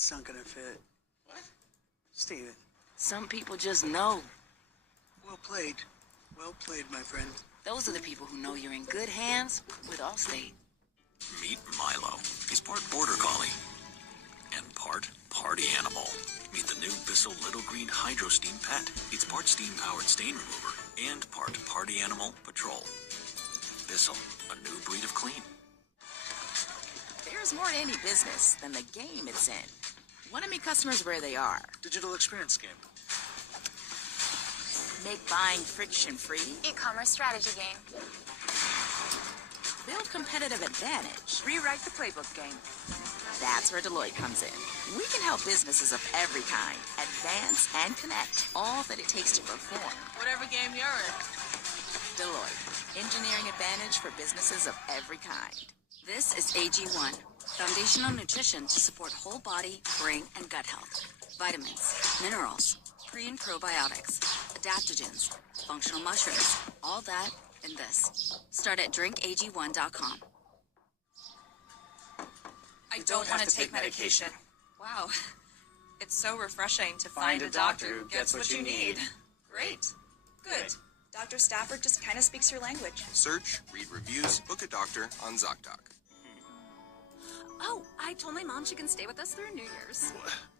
That's not gonna fit. What? Steven. Some people just know. Well played. Well played, my friend. Those are the people who know you're in good hands with Allstate. Meet Milo. He's part border collie and part party animal. Meet the new Bissell Little Green Hydro Steam Pet. It's part steam-powered stain remover and part party animal patrol. Bissell, a new breed of clean. There's more to any business than the game it's in. Want to meet customers where they are. Digital experience game. Make buying friction-free. E-commerce strategy game. Build competitive advantage. Rewrite the playbook game. That's where Deloitte comes in. We can help businesses of every kind advance and connect all that it takes to perform. Whatever game you're in. Deloitte, engineering advantage for businesses of every kind. This is AG1, foundational nutrition to support whole body, brain, and gut health. Vitamins, minerals, pre and probiotics, adaptogens, functional mushrooms, all that in this. Start at drinkag1.com. I don't want to take medication. Wow. It's so refreshing to find a doctor who gets what you need. Great. Good. Dr. Stafford just kind of speaks your language. Search, read reviews, book a doctor on ZocDoc. Oh, I told my mom she can stay with us through New Year's.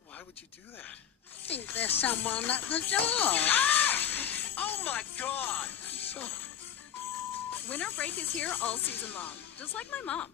Why would you do that? I think there's someone at the door. Oh my God! Winter break is here all season long, just like my mom.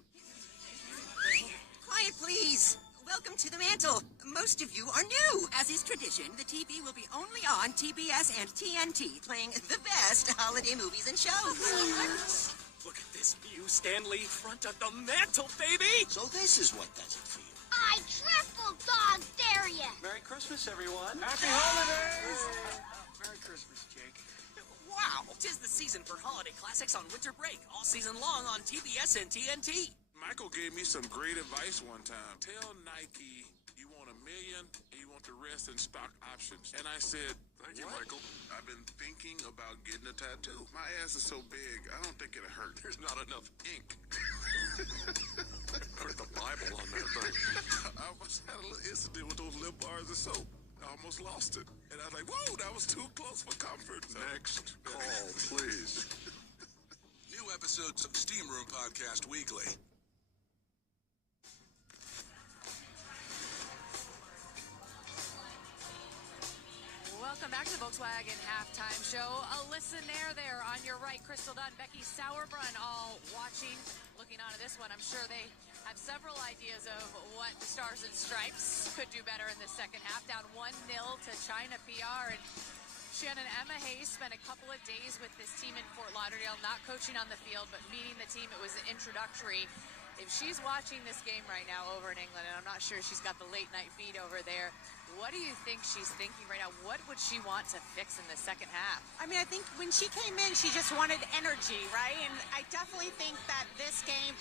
Quiet, please. Welcome to the mantle. Most of you are new. As is tradition, the TV will be only on TBS and TNT, playing the best holiday movies and shows. Look at this view, Stanley, front of the mantle, baby! So this is what does it for you. I triple dog dare ya! Merry Christmas, everyone. Happy holidays! Merry Christmas, Jake. Wow! 'Tis the season for holiday classics on winter break, all season long on TBS and TNT. Michael gave me some great advice one time. Tell Nike you want $1 million and you want the rest in stock options. And I said, thank you, Michael. I've been thinking about getting a tattoo. My ass is so big, I don't think it'll hurt. There's not enough ink. Put the Bible on that thing. I almost had a little incident with those lip bars of soap. I almost lost it. And I was like, whoa, that was too close for comfort. Next call, please. New episodes of Steam Room Podcast weekly. Welcome back to the Volkswagen Halftime Show. Alyssa Nair there on your right. Crystal Dunn, Becky Sauerbrunn all watching, looking on to this one. I'm sure they have several ideas of what the Stars and Stripes could do better in the second half. Down 1-0 to China PR. And Shannon, Emma Hayes spent a couple of days with this team in Fort Lauderdale, not coaching on the field, but meeting the team. It was introductory. If she's watching this game right now over in England, and I'm not sure she's got the late night feed over there, what do you think she's thinking right now? What would she want to fix in the second half? I mean, I think when she came in, she just wanted energy, right? And I definitely think that this game,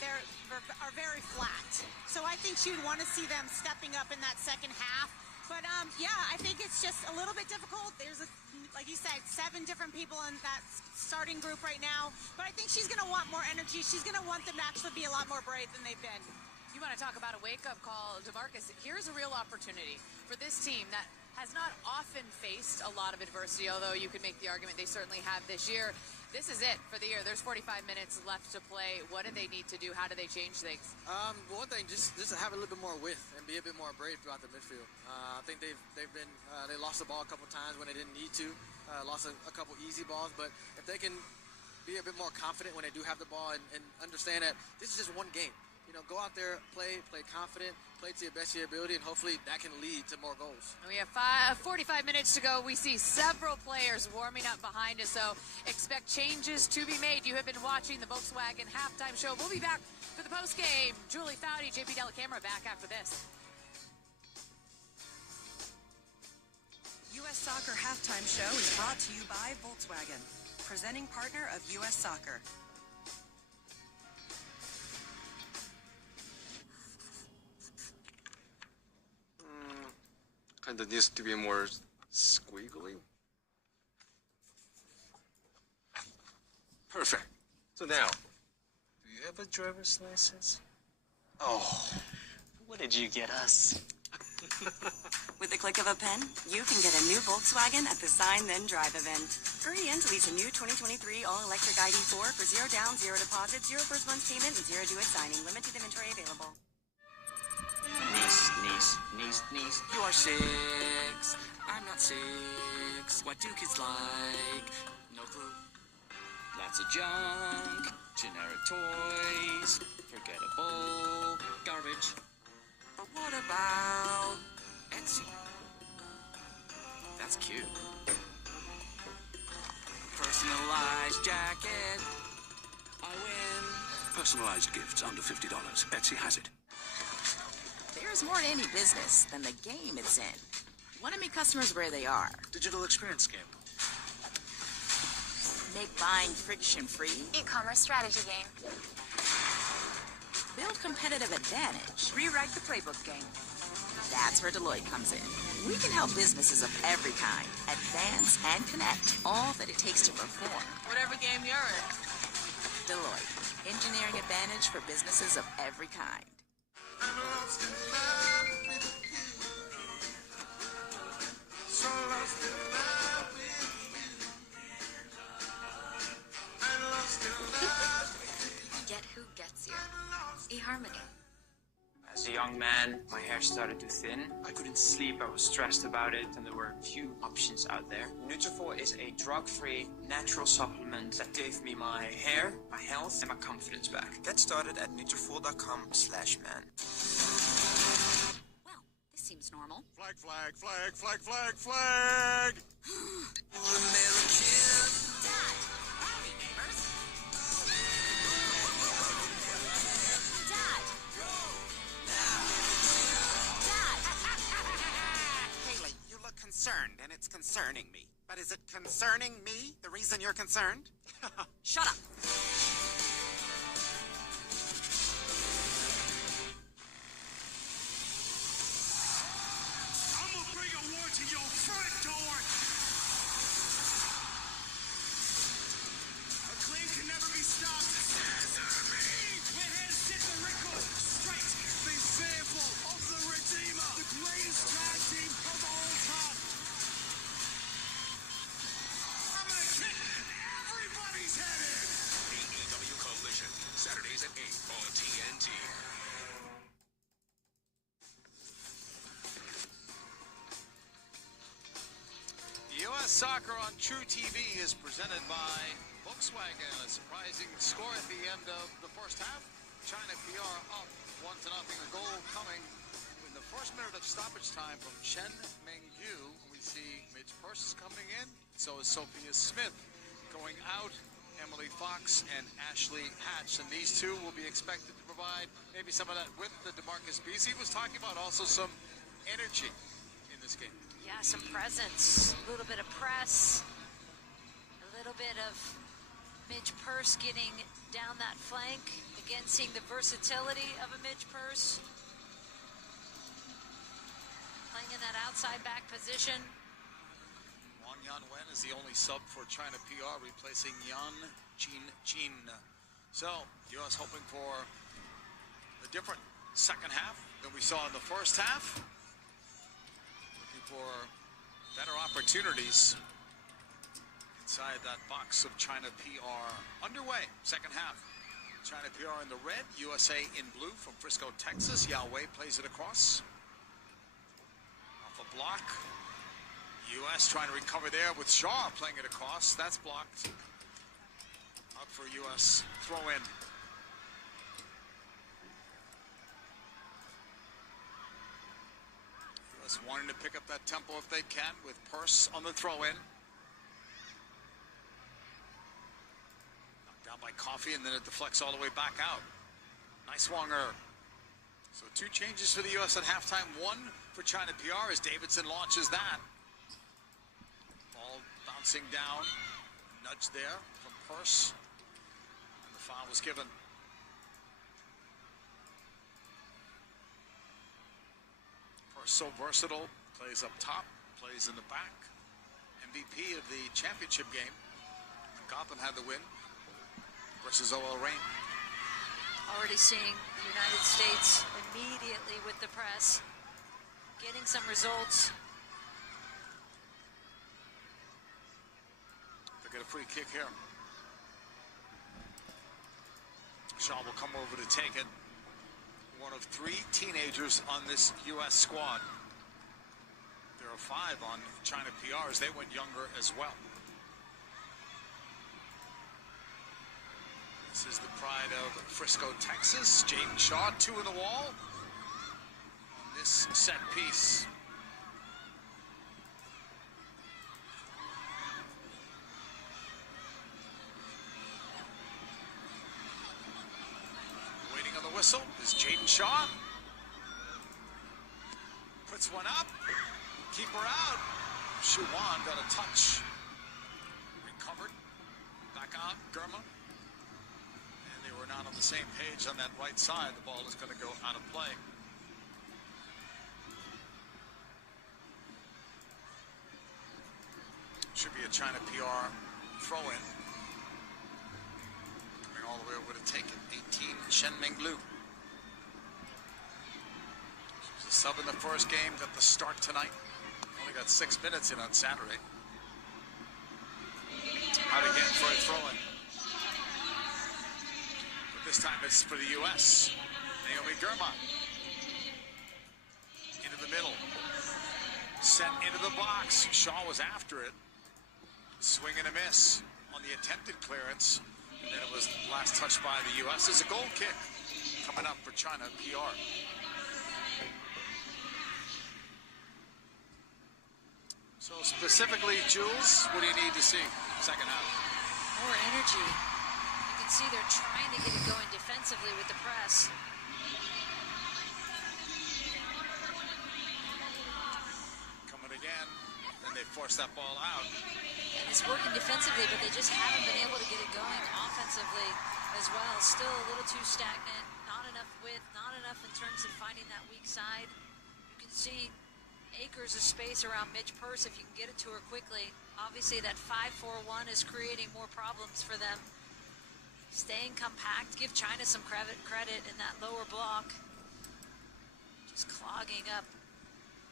are very flat. So I think she would want to see them stepping up in that second half. But, yeah, I think it's just a little bit difficult. There's, like you said, 7 different people in that starting group right now. But I think she's going to want more energy. She's going to want them to actually be a lot more brave than they've been. You want to talk about a wake-up call, DeMarcus. Here's a real opportunity for this team that has not often faced a lot of adversity, although you could make the argument they certainly have this year. This is it for the year. There's 45 minutes left to play. What do they need to do? How do they change things? One thing, just have a little bit more width and be a bit more brave throughout the midfield. I think they've been they lost the ball a couple times when they didn't need to. Lost a couple easy balls, but if they can be a bit more confident when they do have the ball and understand that this is just one game. You know, go out there, play confident, play to your best of your ability, and hopefully that can lead to more goals. We have 45 minutes to go. We see several players warming up behind us, so expect changes to be made. You have been watching the Volkswagen Halftime Show. We'll be back for the postgame. Julie Foudy, JP Delacamera back after this. U.S. Soccer Halftime Show is brought to you by Volkswagen, presenting partner of U.S. Soccer. Kind of needs to be more squiggly. Perfect. So now, do you have a driver's license? Oh, what did you get us? With the click of a pen, you can get a new Volkswagen at the Sign Then Drive event. Hurry in to lease a new 2023 all-electric ID4 for 0 down, 0 deposit, 0 first month's payment, and 0 due at signing. Limited inventory available. Niece, you're 6. I'm not 6. What do kids like? No clue. Lots of junk, generic toys, forgettable, garbage. But what about Etsy? That's cute. Personalized jacket. I win. Personalized gifts under $50. Etsy has it. There's more to any business than the game it's in. Want to meet customers where they are. Digital experience game. Make buying friction-free. E-commerce strategy game. Build competitive advantage. Rewrite the playbook game. That's where Deloitte comes in. We can help businesses of every kind advance and connect all that it takes to perform. Whatever game you're in. Deloitte, engineering advantage for businesses of every kind. Get who gets you. eHarmony. As a young man, my hair started to thin. I couldn't sleep, I was stressed about it, and there were few options out there. Nutrafol is a drug-free, natural supplement that gave me my hair, my health, and my confidence back. Get started at Nutrafol.com/man. Well, this seems normal. Flag, flag, flag, flag, flag, flag! Concerned, and it's concerning me. But is it concerning me, the reason you're concerned? Shut up. I'm gonna bring a war to your front door. Acclaim can never be stopped. We're here to set the record straight. Be fearful of the Redeemer, the greatest tag team of all time. I'm gonna kick everybody's head in. AEW Collision, Saturdays at 8 on TNT. U.S. Soccer on True TV is presented by Volkswagen. A surprising score at the end of the first half. China PR up 1-0. A goal coming in the first minute of stoppage time from Chen Mengyu. We see Midge Purse coming in. So is Sophia Smith going out. Emily Fox and Ashley Hatch. And these two will be expected to provide maybe some of that width that DeMarcus Beasley was talking about. Also some energy in this game. Yeah, some presence, a little bit of press, a little bit of Midge Purse getting down that flank. Again, seeing the versatility of a Midge Purse. Playing in that outside back position. Wang Yanwen is the only sub for China PR, replacing Yan Jin. So, U.S. hoping for a different second half than we saw in the first half. For better opportunities inside that box of China PR. Underway, second half. China PR in the red, USA in blue from Frisco, Texas. Yahweh plays it across. Off a block. U.S. trying to recover there with Shaw playing it across. That's blocked. Out for U.S. throw in. U.S. wanting to pick up that tempo if they can with Purse on the throw-in. Knocked down by Coffee, and then it deflects all the way back out. Nice Wonger. So two changes for the U.S. at halftime. One for China PR as Davidson launches that. Ball bouncing down. Nudge there from Purse. And the foul was given. So versatile, plays up top, plays in the back. MVP of the championship game. Gotham had the win versus OL Reign. Already seeing the United States immediately with the press. getting some results. They get a free kick here. Shaw will come over to take it. One of 3 teenagers on this U.S. squad. There are 5 on China PRs. They went younger as well. This is the pride of Frisco, Texas. Jaden Shaw, 2 in the wall on this set piece. Waiting on the whistle is Jaden Shaw. Puts one up. Keeper out. Shuwan got a touch. Recovered. Back out. Germa. And they were not on the same page on that right side. The ball is going to go out of play. Should be a China PR throw-in. Coming all the way over to take it. 18, Shen Minglu. She was a sub in the first game, got the start tonight. Only got 6 minutes in on Saturday. Out again for a throw-in. But this time it's for the U.S. Naomi Germa. Into the middle. Sent into the box. Shaw was after it. Swing and a miss on the attempted clearance. And then it was last touched by the U.S. There's a goal kick coming up for China PR. So specifically, Jules, what do you need to see second half? More energy. You can see they're trying to get it going defensively with the press. Coming again, and they force that ball out. And it's working defensively, but they just haven't been able to get it going offensively as well. Still a little too stagnant, not enough width, not enough in terms of finding that weak side. You can see acres of space around Midge Purce if you can get it to her quickly. Obviously that 5-4-1 is creating more problems for them. Staying compact, give China some credit in that lower block. Just clogging up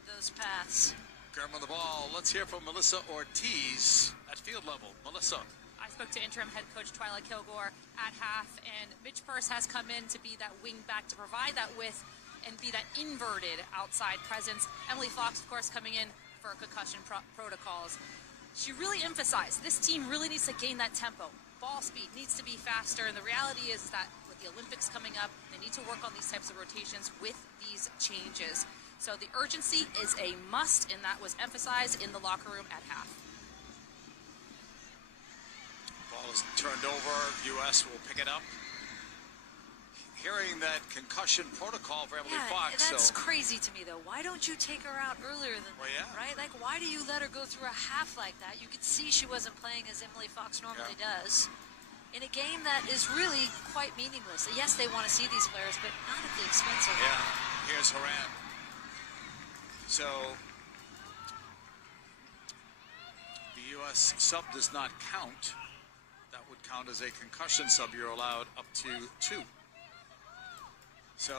those paths. Germa the ball. Let's hear from Melissa Ortiz at field level. Melissa. I spoke to interim head coach Twyla Kilgore at half, and Midge Purce has come in to be that wing back to provide that width and be that inverted outside presence. Emily Fox, of course, coming in for concussion protocols. She really emphasized this team really needs to gain that tempo. Ball speed needs to be faster, and the reality is that with the Olympics coming up, they need to work on these types of rotations with these changes. So the urgency is a must, and that was emphasized in the locker room at half. Ball is turned over. U.S. will pick it up. Hearing that concussion protocol for Emily Fox. That's crazy to me, though. Why don't you take her out earlier than that, right? Like, why do you let her go through a half like that? You could see she wasn't playing as Emily Fox normally does in a game that is really quite meaningless. Yes, they want to see these players, but not at the expense of them. Here's Horan. So the U.S. sub does not count. That would count as a concussion sub. You're allowed up to 2. So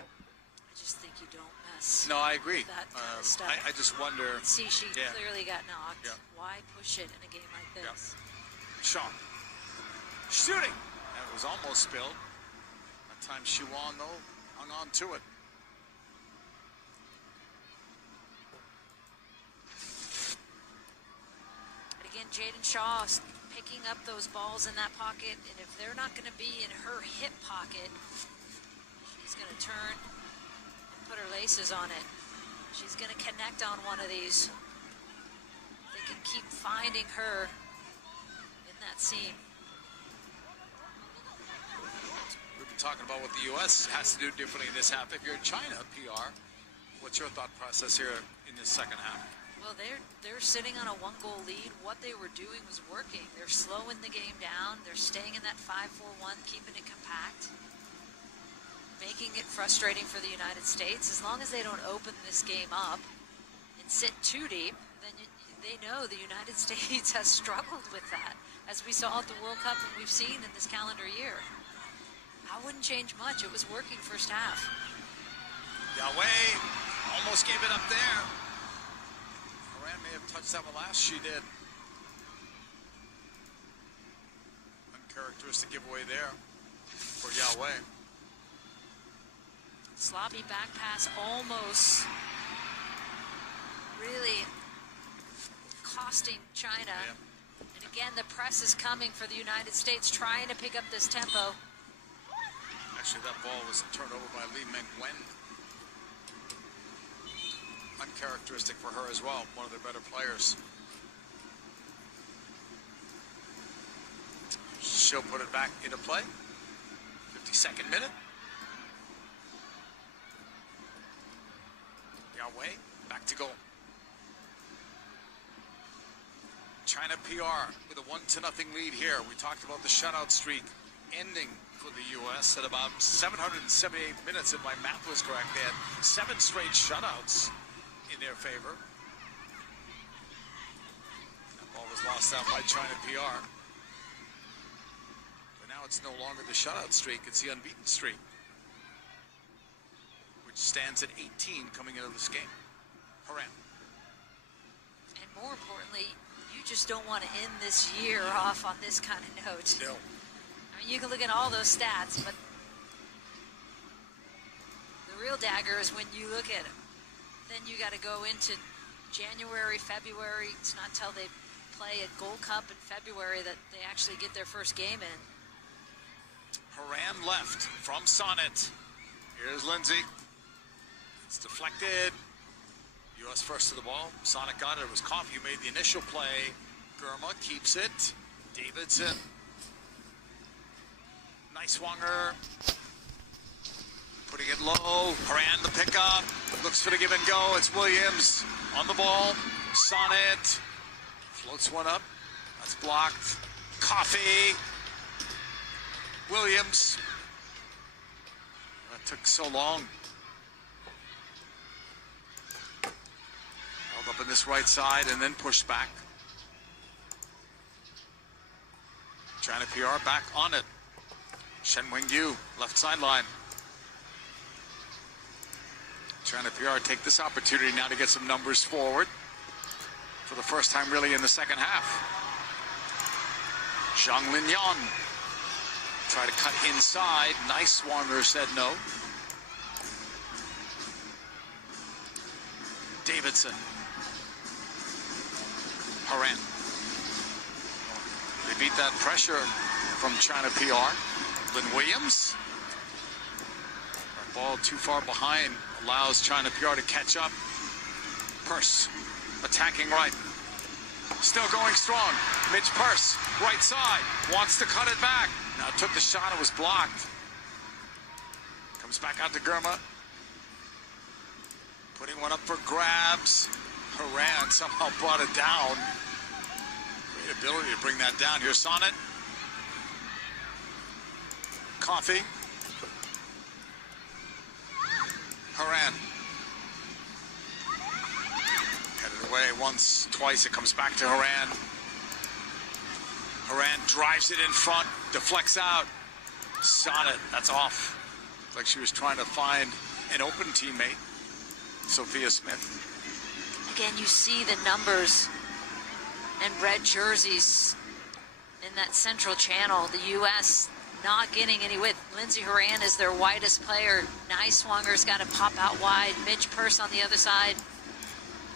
I just think you don't mess. No, I agree. That kind of stuff. I just wonder. You can see she clearly got knocked. Yeah. Why push it in a game like this? Shaw shooting. That was almost spilled. That time Shuwan though hung on to it. And again, Jaden Shaw picking up those balls in that pocket, and if they're not going to be in her hip pocket, she's going to turn and put her laces on it. She's going to connect on one of these. They can keep finding her in that seam. We've been talking about what the U.S. has to do differently in this half. If you're China PR, what's your thought process here in this second half? Well, they're sitting on a 1-goal lead. What they were doing was working. They're slowing the game down. They're staying in that 5-4-1, keeping it compact, making it frustrating for the United States. As long as they don't open this game up and sit too deep, then they know the United States has struggled with that, as we saw at the World Cup and we've seen in this calendar year. I wouldn't change much. It was working first half. Yahweh almost gave it up there. Horan may have touched that one last. She did. Uncharacteristic giveaway there for Yahweh. Sloppy back pass almost really costing China. Yeah. And again, the press is coming for the United States, trying to pick up this tempo. Actually, that ball was turned over by Li Mengwen. Uncharacteristic for her as well, one of their better players. She'll put it back into play. 52nd minute. Yahweh, back to goal. China PR with a 1-0 lead here. We talked about the shutout streak ending for the U.S. at about 778 minutes, if my math was correct. They had 7 straight shutouts in their favor. That ball was lost out by China PR. But now it's no longer the shutout streak, it's the unbeaten streak, which stands at 18 coming into this game. Horan. And more importantly, you just don't want to end this year off on this kind of note. No. I mean, you can look at all those stats, but the real dagger is when you look at it. Then you got to go into January, February. It's not until they play at Gold Cup in February that they actually get their first game in. Horan left from Sonnet. Here's Lindsay. It's deflected. U.S. first to the ball. Sonnet got it. It was Coffey who made the initial play. Germa keeps it. Davidson. Nice-Swanger. Putting it low. Horan the pickup. Looks for the give and go. It's Williams on the ball. Sonnet. Floats one up. That's blocked. Coffey. Williams. That took so long. Held up in this right side and then pushed back. China PR back on it. Shen Wingyu, left sideline. China PR take this opportunity now to get some numbers forward for the first time really in the second half. Zhang Linyan try to cut inside. Nice-Swanger said no. Davidson. Horan. They beat that pressure from China PR. Lynn Williams. That ball too far behind allows China PR to catch up. Purse attacking right. Still going strong. Mitch Purse, right side, wants to cut it back. Now took the shot, it was blocked. Comes back out to Germa. Putting one up for grabs. Horan somehow brought it down. Great ability to bring that down. Here's Sonnet. Coffey. Horan. Headed away once, twice. It comes back to Horan. Horan drives it in front, deflects out. Sonnet, that's off. Looks like she was trying to find an open teammate. Sophia Smith. Again, you see the numbers and red jerseys in that central channel. The U.S. not getting any width. Lindsey Horan is their widest player. Nice-Swanger's got to pop out wide. Mitch Purse on the other side.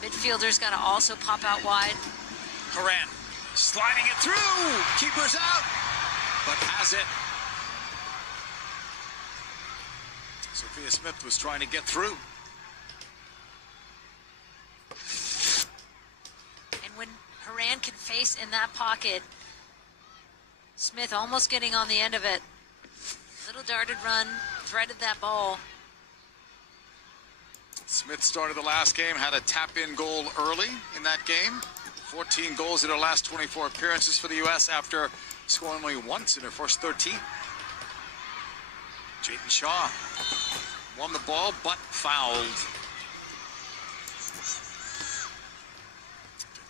Midfielder's got to also pop out wide. Horan sliding it through. Keeper's out, but has it. Sophia Smith was trying to get through. And when Horan can face in that pocket, Smith almost getting on the end of it. Little darted run, threaded that ball. Smith started the last game, had a tap-in goal early in that game. 14 goals in her last 24 appearances for the U.S. after scoring only once in her first 13. Jayden Shaw won the ball, but fouled.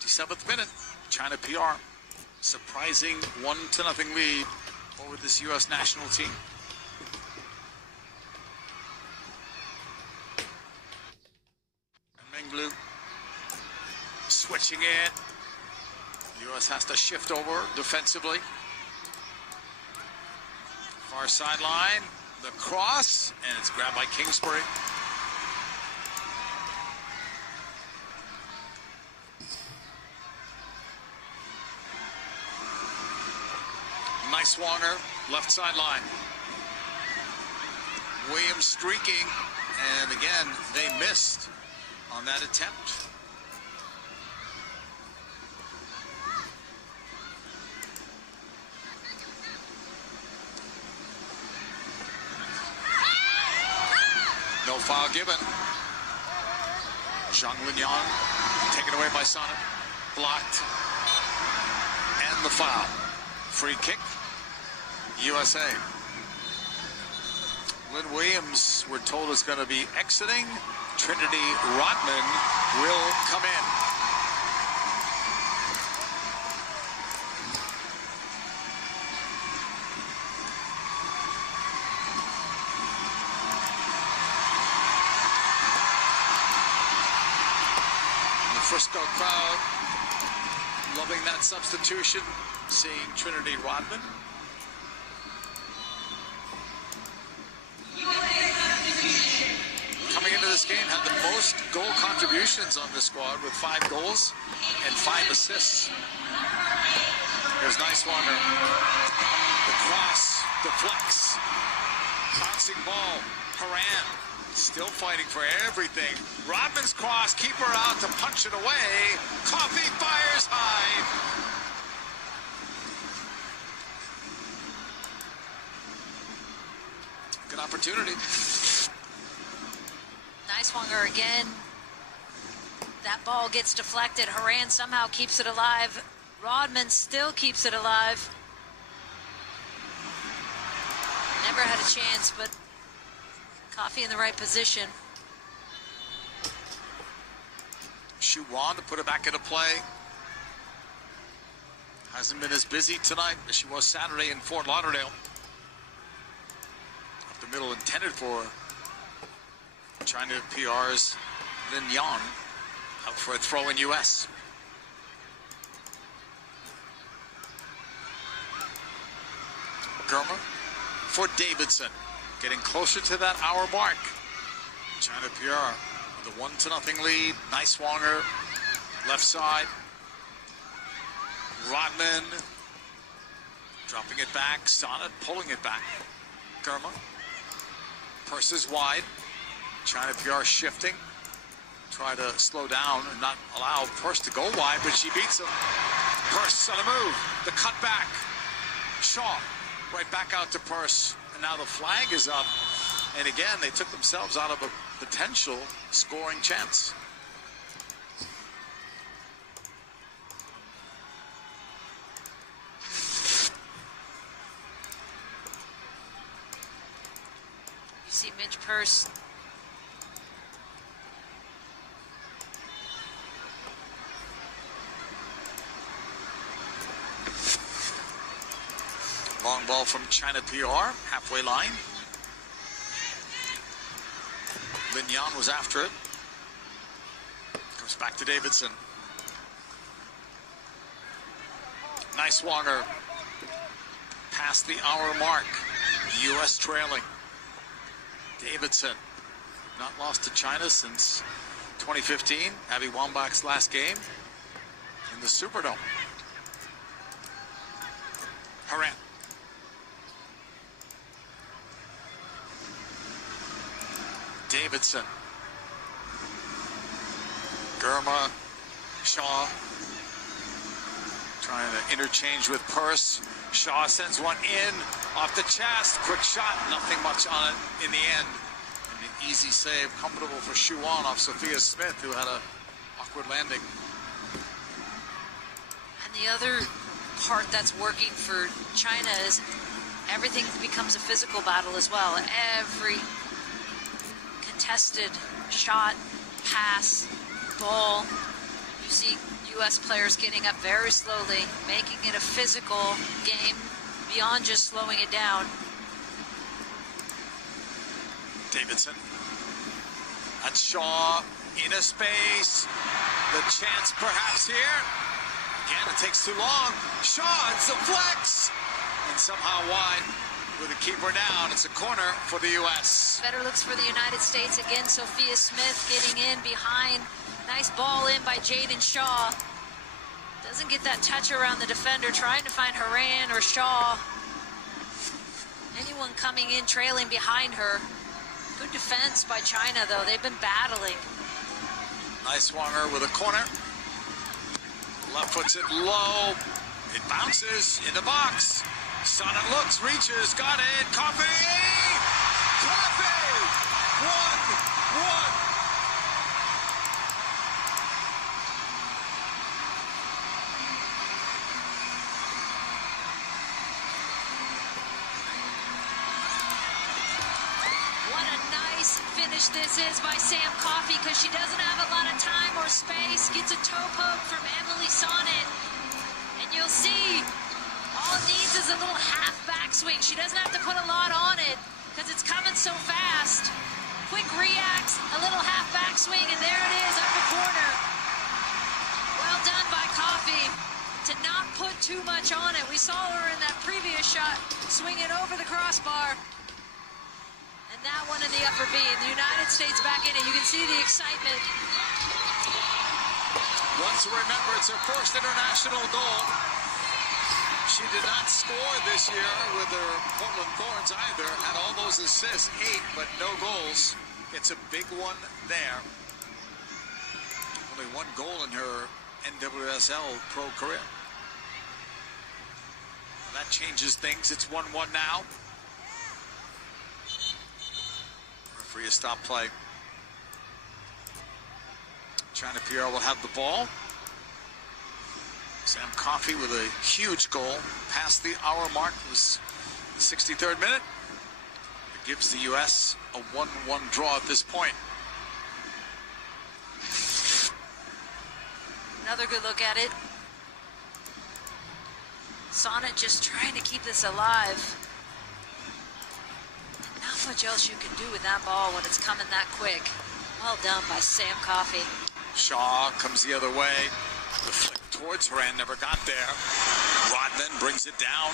57th minute, China PR. Surprising 1-0 lead over this U.S. national team. switching it. U.S. has to shift over defensively. Far sideline, the cross, and it's grabbed by Kingsbury. Nice-Swanger, left sideline. Williams streaking, and again, they missed on that attempt. No foul given. Zhang Linyan taken away by Sonnet. Blocked. And the foul. Free kick. USA. Lynn Williams, we're told, is going to be exiting. Trinity Rodman will come in. The Frisco crowd loving that substitution, seeing Trinity Rodman. Coming into this game, had the most goal contributions on the squad with 5 goals and 5 assists. There's Nice-Swanger. The cross deflects. Bouncing ball. Haran still fighting for everything. Rodman's cross, keeper out to punch it away. Coffey fires high. Good opportunity. Nice-Swanger again. That ball gets deflected. Haran somehow keeps it alive. Rodman still keeps it alive. Never had a chance, but Coffey in the right position. Shuwan to put it back into play. Hasn't been as busy tonight as she was Saturday in Fort Lauderdale. Up the middle intended for China PR's Lin Yan. Out for a throw in U.S. Germer for Davidson. Getting closer to that hour mark. China PR with a 1-0 lead. Nice-Swanger, left side. Rodman dropping it back. Sonnet pulling it back. Germer. Purse is wide. China PR shifting. Try to slow down and not allow Purse to go wide, but she beats him. Purse on the move. The cut back. Shaw right back out to Purse. And now the flag is up. And again, they took themselves out of a potential scoring chance. You see Midge Purse. Long ball from China PR, halfway line. Lin Yan was after it. Comes back to Davidson. Nice-Swanger. Past the hour mark. U.S. trailing. Davidson. Not lost to China since 2015. Abby Wambach's last game in the Superdome. Haran. Davidson. Germa. Shaw. Trying to interchange with Purse. Shaw sends one in. Off the chest. Quick shot. Nothing much on it in the end. And an easy save. Comfortable for Shuwan off Sophia Smith, who had a awkward landing. And the other part that's working for China is everything becomes a physical battle as well. Every contested shot, pass, ball. You see U.S. players getting up very slowly, making it a physical game beyond just slowing it down. Davidson. That's Shaw in a space. The chance perhaps here. Again, it takes too long. Shaw, it's the flex. And somehow wide with the keeper down. It's a corner for the U.S. Better looks for the United States. Again, Sophia Smith getting in behind. Nice ball in by Jaden Shaw. Doesn't get that touch around the defender, trying to find Haran or Shaw. Anyone coming in trailing behind her. Good defense by China, though. They've been battling. Nice swanger with a corner. Left puts it low. It bounces in the box. Sonnet looks, reaches, got it. Coffee! Coffee! 1-1. Finish this is by Sam Coffey, because she doesn't have a lot of time or space. Gets a toe poke from Emily Sonnet. And you'll see all it needs is a little half backswing. She doesn't have to put a lot on it because it's coming so fast. Quick reacts, a little half backswing, and there it is, upper corner. Well done by Coffey to not put too much on it. We saw her in that previous shot swing it over the crossbar. And that one in the upper V, and the United States back in it. You can see the excitement. Once remember, it's her first international goal. She did not score this year with her Portland Thorns either. Had all those assists, 8, but no goals. It's a big one there. Only 1 goal in her NWSL pro career. Well, that changes things. It's 1-1 now. Referee a stop play. China Pierre will have the ball. Sam Coffey with a huge goal past the hour mark. It was the 63rd minute. It gives the U.S. a 1-1 draw at this point. Another good look at it. Sonnet just trying to keep this alive. Not much else you can do with that ball when it's coming that quick. Well done by Sam Coffey. Shaw comes the other way. The flick towards Haran never got there. Rodman brings it down.